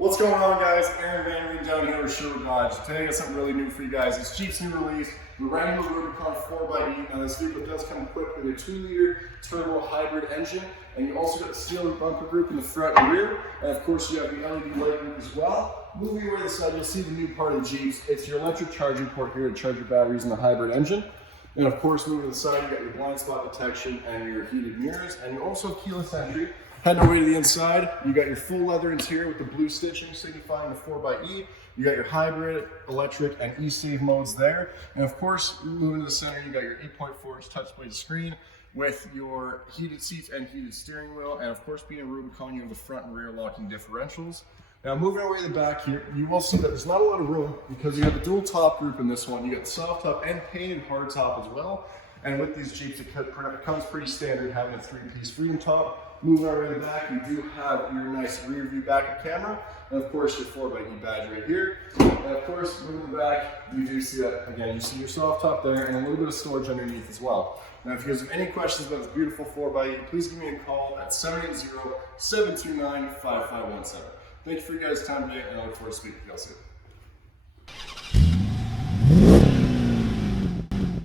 What's going on, guys? Aaron Van Reen down here with Sherwood Dodge. Today I got something really new for you guys. It's Jeep's new release, the Wrangler Rubicon 4xe. Now this vehicle does come equipped with a 2-liter turbo hybrid engine, and you also got the steel bumper group in the front and rear, and of course you have the LED light group as well. Moving over to the side, you'll see the new part of the Jeeps. It's your electric charging port here to charge your batteries in the hybrid engine. And of course, moving to the side, you got your blind spot detection and your heated mirrors, and you also have keyless entry. Heading away to the inside, you got your full leather interior with the blue stitching signifying the 4xe. You got your hybrid, electric, and e-save modes there. And of course, moving to the center, you got your 8.4-inch touchscreen screen with your heated seats and heated steering wheel. And of course, being a Rubicon, you have the front and rear locking differentials. Now moving away to the back here, you will see that there's not a lot of room because you have the dual top group in this one. You got the soft top and painted hard top as well. And with these Jeeps, it comes pretty standard having a 3-piece freedom top. Moving over to the back, you do have your nice rear view backup camera. And of course, your 4xe badge right here. And of course, moving to the back, you do see that, again, you see your soft top there and a little bit of storage underneath as well. Now, if you guys have any questions about this beautiful 4xe, please give me a call at 780-729-5517. Thank you for your guys' time today, and I look forward to speaking to you all soon.